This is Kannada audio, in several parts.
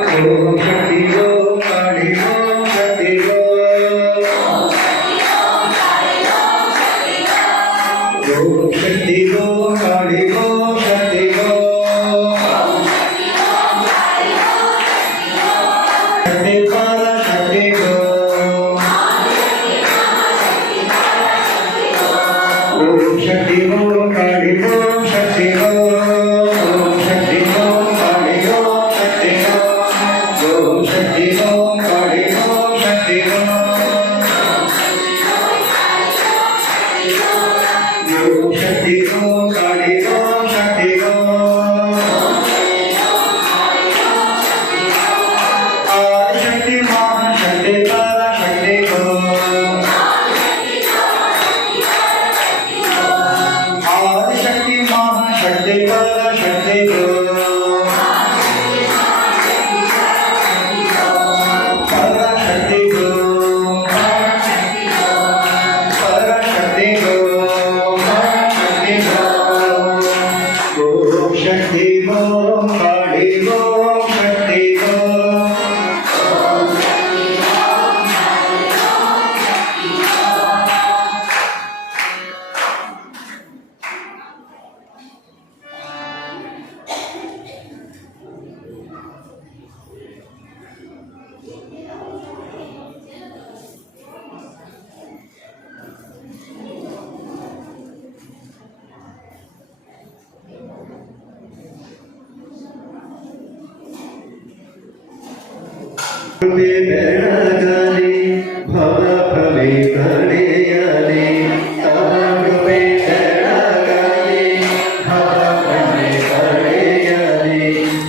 ಓಂ ಶಕ್ತಿ ಓಂ ಕಾಳಿ ಓಂ ಶಕ್ತಿ ಓಂ ಶಕ್ತಿ ಓಂ ಕಾಳಿ ಓಂ ಶಕ್ತಿ ಓಂ ಶಕ್ತಿ ಪರ ಶಕ್ತಿ ಓಂ ಶಕ್ತಿ ಓಂ ಕಾಳಿ ಓಂ ಶಕ್ತಿ ಓಂ ಶಕ್ತಿ ಓಂ ಕಾಳಿ ಓಂ ಶಕ್ತಿ ಓಂ ಶಕ್ತಿ ಓಂ ಕಾಳಿ ಓಂ ಶಕ್ತಿ ಓಂ ಶಕ್ತಿ ಓಂ ಕಾಳಿ ಓಂ ಶಕ್ತಿ ಆದಿಶಕ್ತಿ ಮಹಾಶಕ್ತಿ ಪರಾಶಕ್ತಿ ಆದಿಶಕ್ತಿ ಮಹಾಶಕ್ತಿ ಪರಾಶಕ್ತಿ ಪರಾಶಕ್ತಿ ಪರಾಶಕ್ತಿ ಓಂ ಶಕ್ತಿ ಓಂ ಕಾಳಿ ಓಂ ಶಕ್ತಿ ಬೆಳಗಲಿ ಭವ ಭವೆ ಕಳೆಯಲಿ ತಮರುವೆ ಬೆಳಗಲಿ ಭವ ಭವೆ ಕಳೆಯಲಿ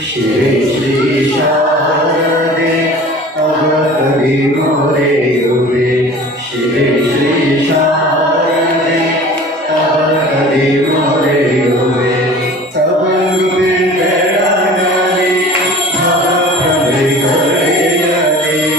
ಶ್ರೀ ಶ್ರೀ ಶಾರದೆ ಅವತರಿ ಮೊರೆಯುವೆ ಶ್ರೀ ಶ್ರೀ ಶಾರದೆ ಅವತರಿ ಮೊರೆಯುವೆ ತಮರುವೆ ಬೆಳಗಲಿ ಭವ ಭವೆ ಕಳೆಯಲಿ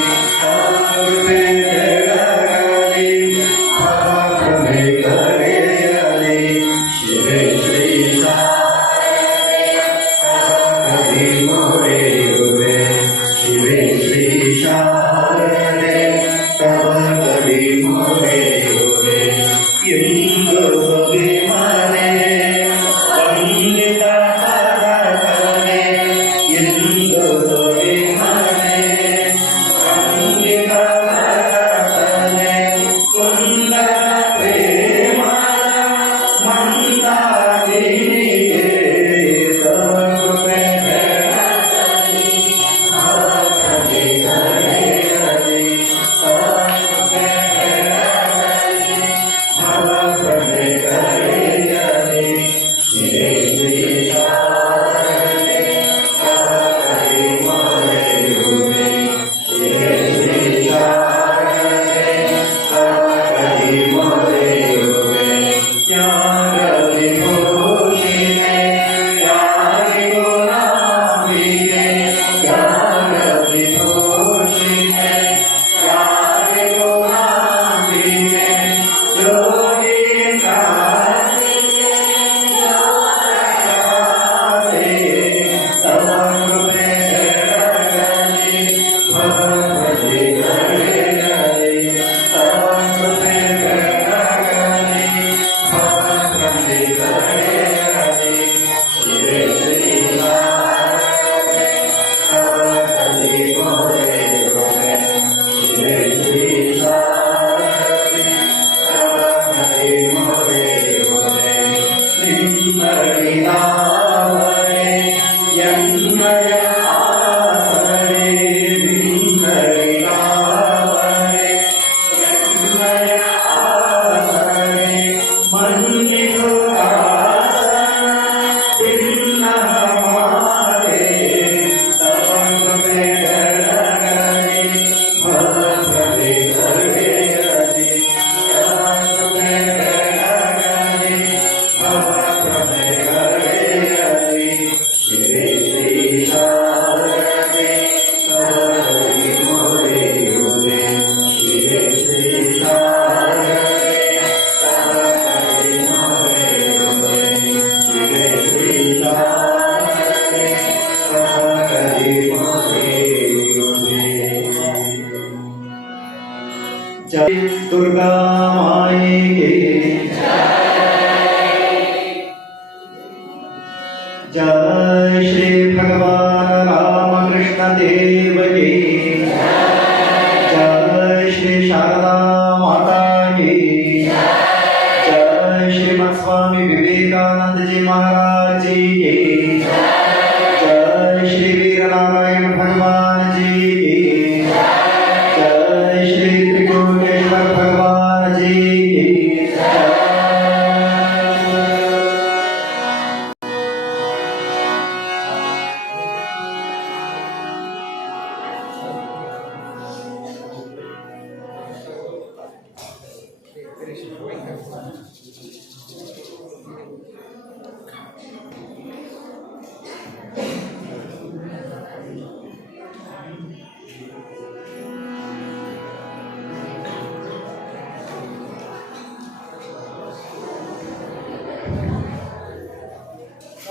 दुर्गा माई की जय श्री भगवान रामकृष्ण देव की जय श्री शारदा माता की जय श्रीमद स्वामी विवेकानंद जी महाराज जी की जय श्री वीर नारायण भगवान जी की जय श्री त्रिकोटेश्वर भगवान जी की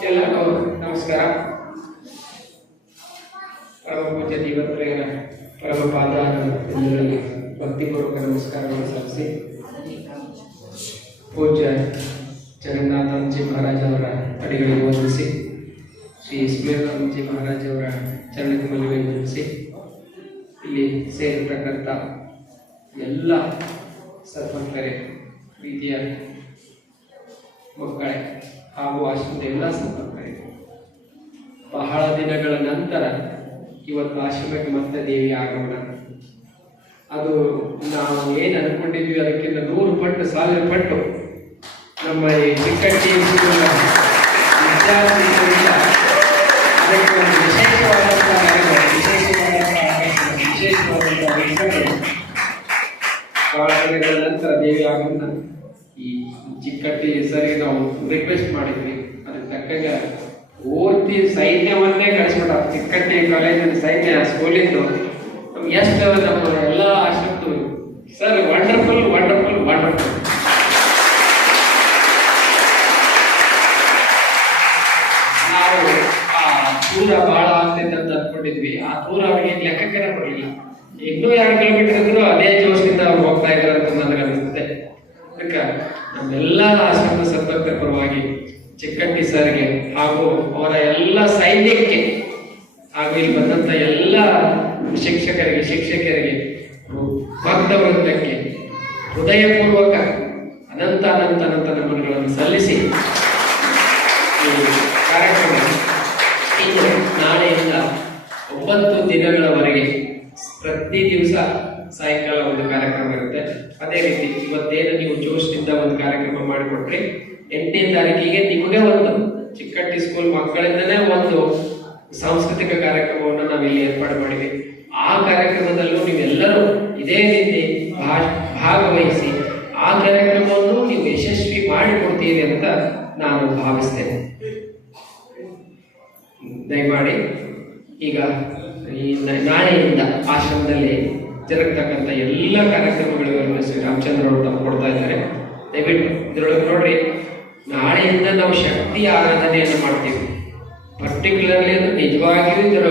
ಎಲ್ಲರಿಗೂ ನಮಸ್ಕಾರ. ಪರಮ ಪೂಜ್ಯ ದೇವತ್ರೇಯರ ಪರಮ ಪಾದಾರಗಳಲ್ಲಿ ಭಕ್ತಿಪೂರ್ವಕ ನಮಸ್ಕಾರವನ್ನು ಸಲ್ಲಿಸಿ ಪೂಜ್ಯ ಜಗನ್ನಾಥಂಜಿ ಮಹಾರಾಜ್ ಅವರ ಅಡಿಗಳಿಗೆ ವಂದಿಸಿ ಶ್ರೀ ಸ್ಮೇರಾನಂದಜಿ ಮಹಾರಾಜ್ ಅವರ ಚರಣಕಮಲಗಳಿಗೆ ವಂದಿಸಿ ಇಲ್ಲಿ ಸೇರಿರ್ತಕ್ಕಂಥ ಎಲ್ಲ ಸದ್ಭಕ್ತರೇ, ಪ್ರೀತಿಯ ಮಕ್ಕಳೇ ಹಾಗೂ ಆಶ್ರಮದ ಎಲ್ಲ ಸದ್ಭಕ್ತರಿಗೆ ಬಹಳ ದಿನಗಳ ನಂತರ ಇವತ್ತು ಆಶ್ರಮಕ್ಕೆ ಮತ್ತೆ ದೇವಿ ಆಗಮನ. ಅದು ನಾವು ಏನು ಅನ್ಕೊಂಡಿದ್ವಿ ಅದಕ್ಕಿಂತ 100 ಪಟ್ಟು 1000 ಪಟ್ಟು ನಮ್ಮ ಈ ಚಿಕ್ಕಟ್ಟಿ ವಿದ್ಯಾರ್ಥಿಗಳಿಂದ ಅದಕ್ಕೆ ಒಂದು ಬಹಳ ದಿನಗಳ ನಂತರ ದೇವಿ ಆಗಮನ. ಈ ಚಿಕ್ಕಟ್ಟಿ ಸರಿ ನಾವು ರಿಕ್ವೆಸ್ಟ್ ಮಾಡಿದ್ವಿ, ಅದಕ್ಕೆ ತಕ್ಕಂಗೆ ಪೂರ್ತಿ ಸೈನ್ಯವನ್ನೇ ಕಳಿಸ್ಬಿಟ್ಟ. ಚಿಕ್ಕಟ್ಟಿ ಕಾಲೇಜಿನ ಸೈನ್ಯ ಸ್ಕೂಲಿಂದು ನಮ್ಗೆ ಎಷ್ಟು ನಮ್ಮ ಎಲ್ಲ ಆಸಕ್ತು ಸರ್, ವಂಡರ್ಫುಲ್ ವಂಡರ್ಫುಲ್ ವಂಡರ್ಫುಲ್. ನಾವು ಆ ದೂರ ಬಹಳ ಆಗ್ತೈತೆ ಅಂತ ಅನ್ಕೊಂಡಿದ್ವಿ. ಆ ದೂರ ಅವ್ರಿಗೆ ಲೆಕ್ಕಕ್ಕೆ ಬರಲಿಲ್ಲ. ಇನ್ನೂ 2 ಕಿಲೋಮೀಟರ್ ಇದ್ರು ಅದೇ ಜೋಶದಿಂದ ಅವ್ರು ಹೋಗ್ತಾ ಇದ್ದಾರೆ ಅಂತ ನನಗೆ ಅನಿಸುತ್ತೆ. ಅದಕ್ಕೆ ನಮ್ಮೆಲ್ಲ ಆಶ್ರಮದ ಸದ್ಭಕ್ತರ ಪರವಾಗಿ ಚಿಕ್ಕಟ್ಟಿ ಸರ್ಗೆ ಹಾಗೂ ಅವರ ಎಲ್ಲ ಸೈನ್ಯಕ್ಕೆ ಹಾಗೂ ಇಲ್ಲಿ ಬಂದಂತ ಎಲ್ಲ ಶಿಕ್ಷಕರಿಗೆ ಭಕ್ತ ವೃಂದಕ್ಕೆ ಹೃದಯಪೂರ್ವಕ ಅನಂತ ಅನಂತ ಅನಂತ ನಮನಗಳನ್ನು ಸಲ್ಲಿಸಿ ಈ ಕಾರ್ಯಕ್ರಮ ಇನ್ನು ನಾಳೆಯಿಂದ 9 ದಿನಗಳವರೆಗೆ ಪ್ರತಿ ದಿವಸ ಸಾಯಂಕಾಲ ಒಂದು ಕಾರ್ಯಕ್ರಮ ಇರುತ್ತೆ. ಅದೇ ರೀತಿ ಇವತ್ತೇನು ನೀವು ಜೋಶ್ನಿಂದ ಒಂದು ಕಾರ್ಯಕ್ರಮ ಮಾಡಿಕೊಟ್ರಿ, 8ನೇ ತಾರೀಕಿಗೆ ನಿಮಗೆ ಒಂದು ಚಿಕ್ಕಟ್ಟಿ ಸ್ಕೂಲ್ ಮಕ್ಕಳಿಂದನೇ ಒಂದು ಸಾಂಸ್ಕೃತಿಕ ಕಾರ್ಯಕ್ರಮವನ್ನು ನಾವಿಲ್ಲಿ ಏರ್ಪಾಡು ಮಾಡಿದ್ವಿ. ಆ ಕಾರ್ಯಕ್ರಮದಲ್ಲೂ ನೀವೆಲ್ಲರೂ ಇದೇ ರೀತಿ ಭಾಗವಹಿಸಿ ಆ ಕಾರ್ಯಕ್ರಮವನ್ನು ನೀವು ಯಶಸ್ವಿ ಮಾಡಿಕೊಡ್ತೀರಿ ಅಂತ ನಾನು ಭಾವಿಸ್ತೇನೆ. ದಯಮಾಡಿ ಈಗ ಈ ನಾಳೆಯಿಂದ ಆಶ್ರಮದಲ್ಲಿ ಜರುಗತಕ್ಕಂಥ ಎಲ್ಲ ಕಾರ್ಯಕ್ರಮಗಳಿಗೂ ಶ್ರೀ ರಾಮಚಂದ್ರ ಅವರು ತಮ್ಮ ಕೊಡ್ತಾ ಇದ್ದಾರೆ. ದಯವಿಟ್ಟು ಇದರೊಳಗೆ ನೋಡ್ರಿ, ನಾಳೆಯಿಂದ ನಾವು ಶಕ್ತಿ ಆರಾಧನೆಯನ್ನು ಮಾಡ್ತೀವಿ. ಪರ್ಟಿಕ್ಯುಲರ್ಲಿ ಅದು ನಿಜವಾಗಿಯೂ ಇದರ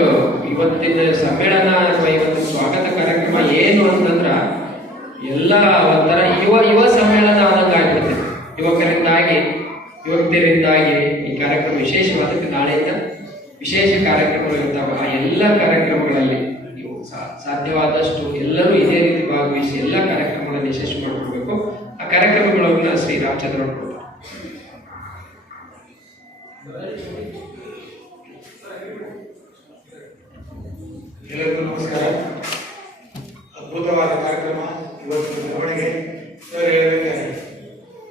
ಇವತ್ತಿನ ಸಮ್ಮೇಳನ ಅಥವಾ ಇವತ್ತಿನ ಸ್ವಾಗತ ಕಾರ್ಯಕ್ರಮ ಏನು ಅಂತಂದ್ರ ಎಲ್ಲ ಒಂಥರ ಯುವ ಸಮ್ಮೇಳನ ಆದಂಗೆ ಆಗ್ಬಿಡುತ್ತೆ. ಯುವಕರಿಂದಾಗಿ ಈ ಕಾರ್ಯಕ್ರಮ ವಿಶೇಷವಾದಕ್ಕೆ ನಾಳೆಯಿಂದ ವಿಶೇಷ ಕಾರ್ಯಕ್ರಮಗಳು ಇರ್ತಾವೆ. ಆ ಎಲ್ಲ ಕಾರ್ಯಕ್ರಮಗಳಲ್ಲಿ ನೀವು ಸಾಧ್ಯವಾದಷ್ಟು ಎಲ್ಲರೂ ಇದೇ ರೀತಿ ಭಾಗವಹಿಸಿ ಎಲ್ಲ ಕಾರ್ಯಕ್ರಮಗಳನ್ನು ಯಶಸ್ವಿ ಮಾಡಿಕೊಡ್ಬೇಕು. ಆ ಕಾರ್ಯಕ್ರಮಗಳನ್ನು ಶ್ರೀ ರಾಮಚಂದ್ರ ಅವರು ಕೊಡ್ತಾರೆ. ಎಲ್ಲರಿಗೂ ನಮಸ್ಕಾರ. ಅದ್ಭುತವಾದ ಕಾರ್ಯಕ್ರಮ ಇವತ್ತು ಮೆರವಣಿಗೆ.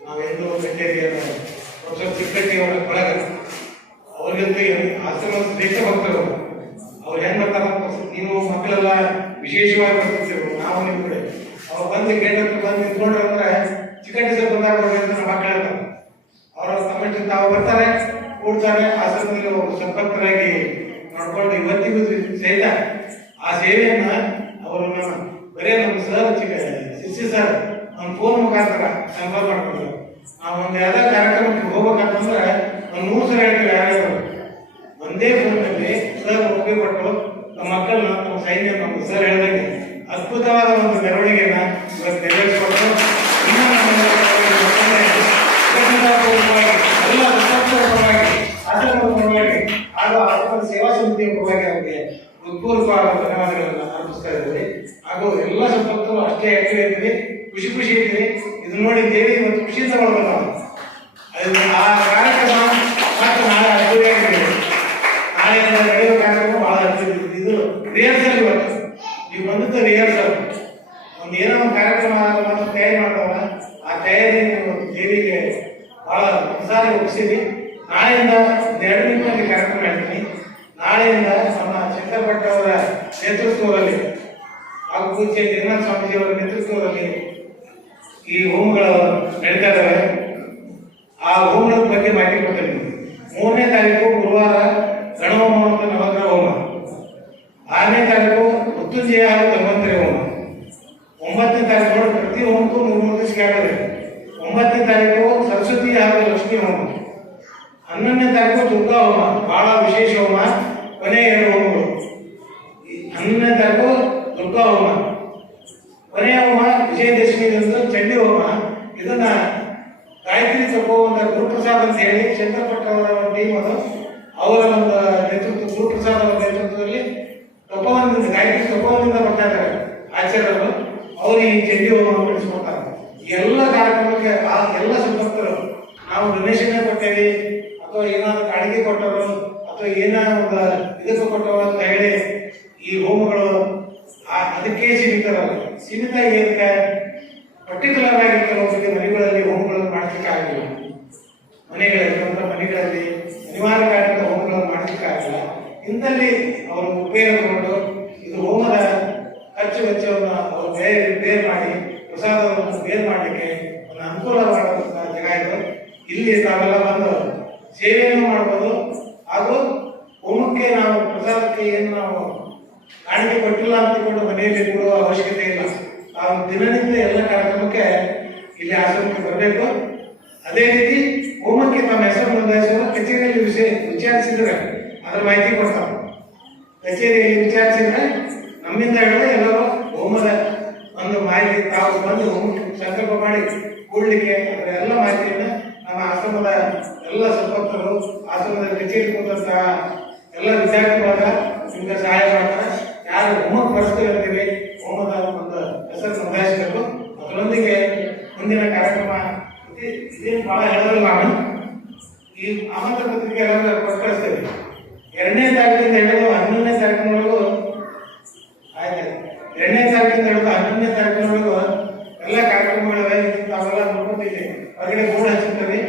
ನಾವೆಂದು ಕಚೇರಿಯನ್ನು ಪ್ರೊಫೆಸರ್ ಚಿಕ್ಕಟ್ಟಿಯವರ ಬಳಗ ಅವ್ರಿಗಂತೂ ಆಶ್ರಮದ ಶ್ರೇಷ್ಠ ಭಕ್ತರು. ಅವ್ರು ಹೆಂಗ್ ಬರ್ತಾರ, ನೀವು ಮಕ್ಕಳೆಲ್ಲ ವಿಶೇಷವಾಗಿ ಬರ್ತಿರ್ತೀವಿ, ನಾವು ನಿಮ್ಮ ಕಡೆ ಅವ್ರು ಬಂದು ಗೇಟ್ ಹತ್ರ ಬಂದು ನಿಂತ್ಕೊಂಡ್ರೆ ಅಂದ್ರೆ ಚಿಕ್ಕಟ್ಟಿ ಸರ್ ಬಂದಾಗ ನೋಡ್ರಿ ಅಂತ ನಮ್ಮ ಮಕ್ಕಳು ಹೇಳ್ತಾರೆ. ಅವರ ತಮ್ಮ ತಾವು ಬರ್ತಾರೆ, ಕೂಡ್ತಾರೆ, ಆಶ್ರಮದಲ್ಲಿ ಅವರು ಸದ್ಭಕ್ತರಾಗಿ ನೋಡ್ಕೊಂಡು ಇವತ್ತಿಗೂ ಸಹಿತ ಆ ಸೇವೆಯನ್ನ ಅವರು ಬರೇ ನಮ್ಮ ಸರ್ ಶಿಷ್ಯ ಸರ್ ನಮ್ಮ ಫೋನ್ ಮುಖಾಂತರ ಸಂಪರ್ಕ ಮಾಡ್ಕೊಂಡು ನಾವು ಒಂದು ಯಾವ್ದೋ ಕಾರ್ಯಕ್ರಮಕ್ಕೆ ಹೋಗ್ಬೇಕಂತಂದ್ರೆ ಒಂದು 3 ಸಲ ಹೇಳ್ತೀವಿ. ಯಾರ್ಯಾರು ಒಂದೇ ಫೋನ್ನಲ್ಲಿ ಸರ್ ಒಪ್ಪಿಗೆ ಕೊಟ್ಟು ನಮ್ಮ ಮಕ್ಕಳನ್ನ ನಮ್ಮ ಸೈನ್ಯ ನಮ್ಮ ಸರ್ ಹೇಳಿದಂಗೆ ಅದ್ಭುತವಾದ ಒಂದು ಮೆರವಣಿಗೆಯನ್ನ ಇವತ್ತು ಹೃತ್ಪೂರ್ವಕವಾದ ಧನ್ಯವಾದಗಳನ್ನು ಅರ್ಪಿಸ್ತಾ ಇದ್ದೀವಿ. ಹಾಗೂ ಎಲ್ಲ ಸಂಪತ್ತು ಅಷ್ಟೇ ಆಕ್ಟಿವ್ ಇದ್ದೀವಿ, ಖುಷಿ ಇದ್ದೀವಿ. ಇದು ನೋಡಿ ದೇವಿ ಇವತ್ತು ಖುಷಿಯಿಂದ ಬರ್ಬೋದು ನಾವು. ಆ ಕಾರ್ಯಕ್ರಮ ಮತ್ತು ನಾಳೆ ಅದ್ದೂರಿಯಾಗಿದೆ. ನಾಳೆ ನಡೆಯುವ ಕಾರ್ಯಕ್ರಮ ಬಹಳ ಅದ್ದೂರಿ. ಇದು ರಿಹರ್ಸಲ್ ಇವತ್ತು ನೀವು ಬಂದದ್ದು ರಿಹರ್ಸಲ್. ಒಂದು ಏನೋ ಒಂದು ಕಾರ್ಯಕ್ರಮ ತಯಾರಿ ಮಾಡ್ತಾವ, ಆ ತಯಾರಿ ದೇವಿಗೆ ಬಹಳ ಸಾರಿ ಒಪ್ಪಿಸಿದ್ವಿ. ನಾಳೆಯಿಂದ 2 ನಿಮಿಷದಲ್ಲಿ ಕಾರ್ಯಕ್ರಮ ಹೇಳ್ತೀನಿ. ನಾಳೆಯಿಂದ ನಮ್ಮ ಶಂಕರಭಟ್ ಅವರ ನೇತೃತ್ವದಲ್ಲಿ ಹಾಗೂ ಪೂಜ್ಯ ಜಗನ್ನಾಥ ಸ್ವಾಮೀಜಿ ಅವರ ನೇತೃತ್ವದಲ್ಲಿ ಈ ಹೋಮಗಳು ನಡೀತಾ ಇದ್ದಾವೆ. ಆ ಹೋಮಗಳ ಬಗ್ಗೆ ಮಾಹಿತಿ ಕೊಡ್ತೇನೆ. 3ನೇ ತಾರೀಕು ಗುರುವಾರ ಗಣಹೋಮ ಮತ್ತು ನವಗ್ರಹ ಹೋಮ, 6ನೇ ತಾರೀಕು ಮೃತ್ಯುಂಜಯ ಹಾಗೂ ಧನ್ವಂತರಿ ಹೋಮ, 9ನೇ ತಾರೀಕು ನೋಡಿ ಪ್ರತಿ ಹೋಮಕ್ಕೂ 3 ದಿವಸ ಆಗಿದೆ. 9ನೇ ತಾರೀಕು ಸರಸ್ವತಿ ಹಾಗೂ ಲಕ್ಷ್ಮೀ ಹೋಮ, 11ನೇ ತಾರೀಕು ದುರ್ಗಾ ಹೋಮ, ಬಹಳ ವಿಶೇಷ ಹೋಮ. ಕೊನೆ 2 ಹೋಮಗಳು. 11ನೇ ತಾರೀಕು ದುರ್ಗಾ ಹೋಮ, ಕೊನೆಯ ಹೋಮ ವಿಜಯದಶಮಿದಂದು ಚಂಡಿ ಹೋಮ. ಇದನ್ನ ಗಾಯತ್ರಿ ತಪ್ಪುವಂತ ಗುರುಪ್ರಸಾದ್ ಅಂತ ಹೇಳಿ ಶಂಕರಭಟ್ ಅವರ ಟೀಮ್ ಅದು, ಅವರ ಒಂದು ನೇತೃತ್ವ, ಗುರುಪ್ರಸಾದ್ ಅವರ ನೇತೃತ್ವದಲ್ಲಿ ತಪೋವನದಿಂದ ಗಾಯತ್ರಿ ತಪೋವನದಿಂದ ಬರ್ತಾ ಇದ್ದಾರೆ ಆಚಾರ್ಯರು. ಅವರು ಈ ಚಂಡಿ ಹೋಮ ನಡೆಸ್ಕೊಡ್ತಾರೆ. ಎಲ್ಲ ಕಾರ್ಯಕ್ರಮಕ್ಕೆ ಆ ಎಲ್ಲ ಸಂಪತ್ತರು ನಾವು ಡೊನೇಷನ್ ಕೊಟ್ಟೇವಿ ಅಥವಾ ಏನಾದ್ರು ಕಾಣಿಕೆ ಕೊಟ್ಟವರು ಅಥವಾ ಏನೋ ಒಂದು ಇದಕ್ಕೆ ಕೊಟ್ಟವರು ಅಂತ ಹೇಳಿ ಈ ಹೋಮಗಳು ಅದಕ್ಕೆ ಸೀಮಿತ ಏನಕ್ಕೆ ಪರ್ಟಿಕ್ಯುಲರ್ ಆಗಿ ಕೆಲವೊಬ್ಬರಿಗೆ ಮನೆಗಳಲ್ಲಿ ಹೋಮಗಳನ್ನು ಮಾಡಲಿಕ್ಕೆ ಆಗಿಲ್ಲ. ಮನೆಗಳಲ್ಲಿ ಅನಿವಾರ್ಯ ಕಾರ್ಯದ ಹೋಮಗಳನ್ನು ಮಾಡಲಿಕ್ಕೆ ಆಗಿಲ್ಲ. ಇಂಥಲ್ಲಿ ಅವರು ಉಪಯೋಗ ತಗೊಂಡು ಇದು ಹೋಮದ ಖರ್ಚು ವೆಚ್ಚವನ್ನು ಅವರು ಬೇರೆ ಮಾಡಿ ಪ್ರಸಾದವನ್ನು ಬೇರೆ ಮಾಡಲಿಕ್ಕೆ ಒಂದು ಅನುಕೂಲವಾದಂತಹ ಜಾಗ ಇದು. ಇಲ್ಲಿ ತಾವೆಲ್ಲ ಬಂದು ಸೇವೆಯನ್ನು ಮಾಡ್ಬೋದು. ಹಾಗೂ ಹೋಮಕ್ಕೆ ನಾವು ಪ್ರಸಾದಕ್ಕೆ ಏನು ನಾವು ಕಾಣಿಕೆ ಕೊಟ್ಟಿಲ್ಲ ಅಂತಿಕೊಂಡು ಮನೆಯಲ್ಲಿ ಕೊಡುವ ಅವಶ್ಯಕತೆ ಇಲ್ಲ. ನಾವು ದಿನನಿತ್ಯ ಎಲ್ಲ ಕಾರ್ಯಕ್ರಮಕ್ಕೆ ಇಲ್ಲಿ ಆಶ್ರಮಕ್ಕೆ ಬರಬೇಕು. ಅದೇ ರೀತಿ ಹೋಮಕ್ಕೆ ತಮ್ಮ ಹೆಸರು ನೋಂದಾಯಿಸುವ ಕಚೇರಿಯಲ್ಲಿ ವಿಚಾರಿಸಿದ್ರೆ ಅದರ ಮಾಹಿತಿ ಕೊಡ್ತಾರೆ. ಕಚೇರಿಯಲ್ಲಿ ವಿಚಾರಿಸಿದ್ರೆ ನಮ್ಮಿಂದ ಹಿಡಿದು ಎಲ್ಲರೂ ಹೋಮದ ಒಂದು ಮಾಹಿತಿ ತಾವು ಬಂದು ಹೋಮಕ್ಕೆ ಸಂಕಲ್ಪ ಮಾಡಿ ಕೂಡಲಿಕ್ಕೆ ಅದರ ಎಲ್ಲ ಮಾಹಿತಿಯನ್ನು ನಮ್ಮ ಆಶ್ರಮದ ಎಲ್ಲ ಸಂಪತ್ತರು, ಆಶ್ರಮದ ಕಚೇರಿ ಕೂತಂತಹ ಎಲ್ಲ ವಿದ್ಯಾರ್ಥಿಗಳಾಗ ನಿಮ್ಗೆ ಸಹಾಯ ಮಾಡ್ತಾರೆ. ಯಾರು ಹೋಮಕ್ಕೆ ಬರ್ಸ್ತೀವಿ ಅಂತೀವಿ ಹೋಮದ ಒಂದು ಹೆಸರು ನೋಂದಾಯಿಸಬೇಕು. ಅದರೊಂದಿಗೆ ಮುಂದಿನ ಕಾರ್ಯಕ್ರಮ ಇದೇನು ಬಹಳ ಹೇಳಿದ್ರಲ್ಲ, ನಾನು ಈ ಆಮಂತ್ರ ಪತ್ರಿಕೆ ಎಲ್ಲ ಕೊಟ್ಟು ಕಳಿಸ್ತೇವೆ. 2ನೇ ತಾರೀಕಿಂದ ಹಿಡಿದು 11ನೇ ತಾರೀಕಿನವರೆಗೂ ಆಯ್ತು. 2ನೇ ತಾರೀಕಿಂದ ಹಿಡಿದು 11ನೇ ತಾರೀಕಿನವರೆಗೂ ಎಲ್ಲ ಕಾರ್ಯಕ್ರಮಗಳಿವೆ. ತಾವೆಲ್ಲ ನೋಡ್ಕೊತೀವಿ. ಹೊರಗಡೆ ಬೋರ್ಡ್ ಹಚ್ಚಿರ್ತೀವಿ.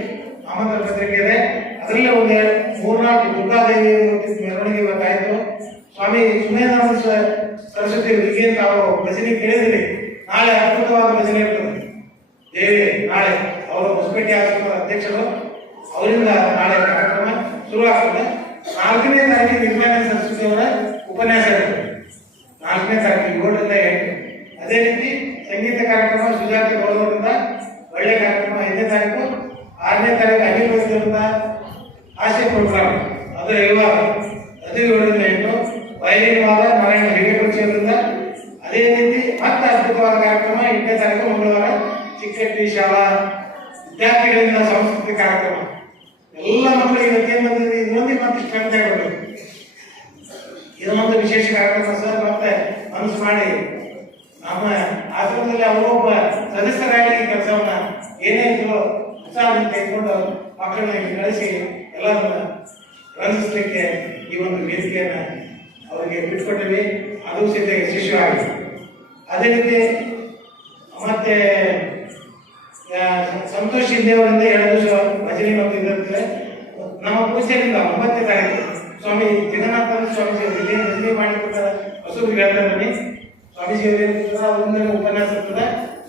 ಆಮಂತ್ರ ಪತ್ರಿಕೆ ಇದೆ. ಅದರಲ್ಲೇ ಒಂದು 3-4 ದುರ್ಗಾದೇವಿ ಮೂರ್ತಿ ಮೆರವಣಿಗೆ ಇವತ್ತಾಯ್ತು. ಸ್ವಾಮಿ ಸುಮೇಧಾನಂದ ಸರಸ್ವತಿ ಈಗೇನು ತಾವು ಭಜನೆ ಕೇಳಿದ್ರಿ, ನಾಳೆ ಅದ್ಭುತವಾದ ಭಜನೆ ಇರ್ತದೆ. ದೇವಿ ನಾಳೆ ಅವರು ಹೊಸಪೇಟೆ ಆಶ್ರಮದ ಅಧ್ಯಕ್ಷರು, ಅವರಿಂದ ನಾಳೆ ಕಾರ್ಯಕ್ರಮ ಶುರುವಾಗ್ತದೆ. 4ನೇ ತಾರೀಕಿಗೆ ನಿರ್ಮಲ ಸರಸ್ವತಿ ಅವರ ಉಪನ್ಯಾಸ ಇರ್ತದೆ. 4ನೇ ತಾರೀಕಿಗೆ 7ರಿಂದ 8. ಅದೇ ರೀತಿ ಸಂಗೀತ ಕಾರ್ಯಕ್ರಮ ಸುಜಾತ ಗೌಡವರಿಂದ ಒಳ್ಳೆ ಕಾರ್ಯಕ್ರಮ 5ನೇ ತಾರೀಕು. 6ನೇ ತಾರೀಕು ಅನಿಲ್ ವೈದ್ಯವರಿಂದ ಆಶೆ ಪ್ರೋಗ್ರಾಮ್, ಅದು ರವಿವಾರ, ಅದು 7ರಿಂದ 8. ವಯಲಿನ್ ವಾದ ನಾರಾಯಣ ಹಿರೇಪರಿಚಯದಿಂದ. ಅದೇ ರೀತಿ ಮತ್ತೆ ಅದ್ಭುತವಾದ ಕಾರ್ಯಕ್ರಮ 8ನೇ ತಾರೀಕು ಮಂಗಳವಾರ ಚಿಕ್ಕಟ್ಟಿ ಶಾಲಾ ವಿದ್ಯಾರ್ಥಿಗಳಿಂದ ಸಾಂಸ್ಕೃತಿಕ ಕಾರ್ಯಕ್ರಮ. ಎಲ್ಲ ಮಕ್ಕಳಿಗೆ ಇವತ್ತೇನು ಬಂದಿದೆ, ಇನ್ನೊಂದಿಗೆ ಮತ್ತೆ ಸ್ಟ್ರೆಂತ್ ಆಗಬೇಕು. ಇದೊಂದು ವಿಶೇಷ ಕಾರ್ಯಕ್ರಮ ಸರ್. ಮತ್ತೆ ಮನಸ್ಸು ಮಾಡಿ ನಮ್ಮ ಆಶ್ರಮದಲ್ಲಿ ಅವರೊಬ್ಬ ಸದಸ್ಯರಾಗಿ ಈ ಕೆಲಸವನ್ನ ಏನೇ ಇದ್ರು ಉತ್ಸಾಹದಿಂದ ತೆಗೆದುಕೊಂಡು ಮಕ್ಕಳನ್ನ ಇಲ್ಲಿ ಕಳಿಸಿ ಎಲ್ಲರನ್ನ ರಂಜಿಸಲಿಕ್ಕೆ ಈ ಒಂದು ವೇದಿಕೆಯನ್ನ ಅವರಿಗೆ ಬಿಟ್ಕೊಟ್ಟಿವಿ. ಅದು ಸಹಿತ ಯಶಸ್ವಿಯಾಗಿದೆ. ಅದೇ ರೀತಿ ಮತ್ತೆ ಸಂತೋಷ್ ಶಿಂದೆ ಅವರಿಂದ 2 ದಿವಸ ಭಜನೆ ಮತ್ತು ಇದಿರ್ತದೆ. ನಮ್ಮ ಪೂಜೆಯಿಂದ 9ನೇ ತಾರೀಕು ಸ್ವಾಮಿ ಜಗನ್ನಾಥ ಸ್ವಾಮೀಜಿ ಅವರಿಗೆ ಭಜನೆ ಮಾಡಿಕೊಟ್ಟ ಹೊಸೂರು ಹೇಳ್ತಾ ಬನ್ನಿ. ಸ್ವಾಮೀಜಿ ಅವರಿಂದ ಉಪನ್ಯಾಸ ಇರ್ತದೆ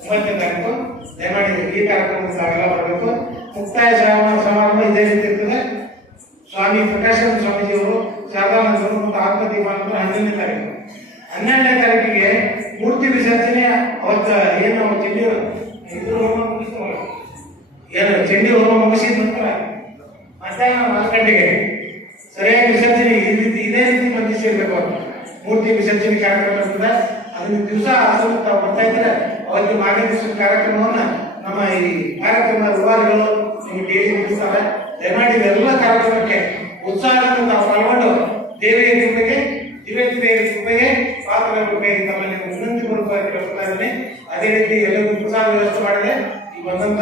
9ನೇ ತಾರೀಕು. ದಯಮಾಡಿ ಈ ಕಾರ್ಯಕ್ರಮಕ್ಕೆ ತಾವೆಲ್ಲ ಬರಬೇಕು. ಮುಕ್ತಾಯ ಸಮಾರಂಭ ಇದೇ ರೀತಿ ಇರ್ತದೆ. ಸ್ವಾಮಿ ಪ್ರಕಾಶಾನಂದ ಸ್ವಾಮೀಜಿ ಅವರು, ಶಾರದಾನಂದರು ಮತ್ತು ಆತ್ಮದೀಪಾನಂದರು 11ನೇ ತಾರೀಕು. 12ನೇ ತಾರೀಕಿಗೆ ಮೂರ್ತಿ ವಿಸರ್ಜನೆ. ಅವತ್ತ ಏನು ಚಂಡಿ ಹೋಮ ಮುಗಿಸ್ತವಲ್ಲ, ಏನು ಚಂಡಿ ಹೋಮ ಮುಗಿಸಿದ ನಂತರ ಮಧ್ಯಾಹ್ನ 4 ಗಂಟೆಗೆ ಸರಿಯಾಗಿ ವಿಸರ್ಜನೆ ಇದೇ ರೀತಿ ಬಂಧಿಸಿರ್ಬೇಕು. ಮೂರ್ತಿ ವಿಸರ್ಜನೆ ಕಾರ್ಯಕ್ರಮ ಇರ್ತದೆ. ಅದನ್ನ ದಿವಸ ಆಶ್ರಮ ತಾವು ಬರ್ತಾ ಇದ್ರೆ ಅವರಿಗೆ ಮಾರ್ಗದರ್ಶನ ಕಾರ್ಯಕ್ರಮವನ್ನ ನಮ್ಮ ಈ ಕಾರ್ಯಕ್ರಮ ವಿಭಾಗಗಳು ನಿಮಗೆ ಡೈಲಿ ಮುಗಿಸ್ತಾರೆ. ದಯಮಾಡಿ ಎಲ್ಲ ಕಾರ್ಯಕ್ರಮಕ್ಕೆ ಉತ್ಸಾಹದಿಂದ ನಾವು ಪಾಲ್ಗೊಂಡು ದೇವಿಯ ನಿಮಗೆ ದಿವ್ಯ ಪೂರ್ವಕವಾಗಿ ತಮ್ಮಲ್ಲಿ ವಿನಂತಿ ಪೂರ್ವಕವಾಗಿ ಕೇಳ್ತಾ ಇದ್ದೀನಿ. ಅದೇ ರೀತಿ ಎಲ್ಲರಿಗೂ ಪ್ರಸಾದ ವ್ಯವಸ್ಥೆ ಮಾಡಿದೆ ಈ ಬಂದಂತ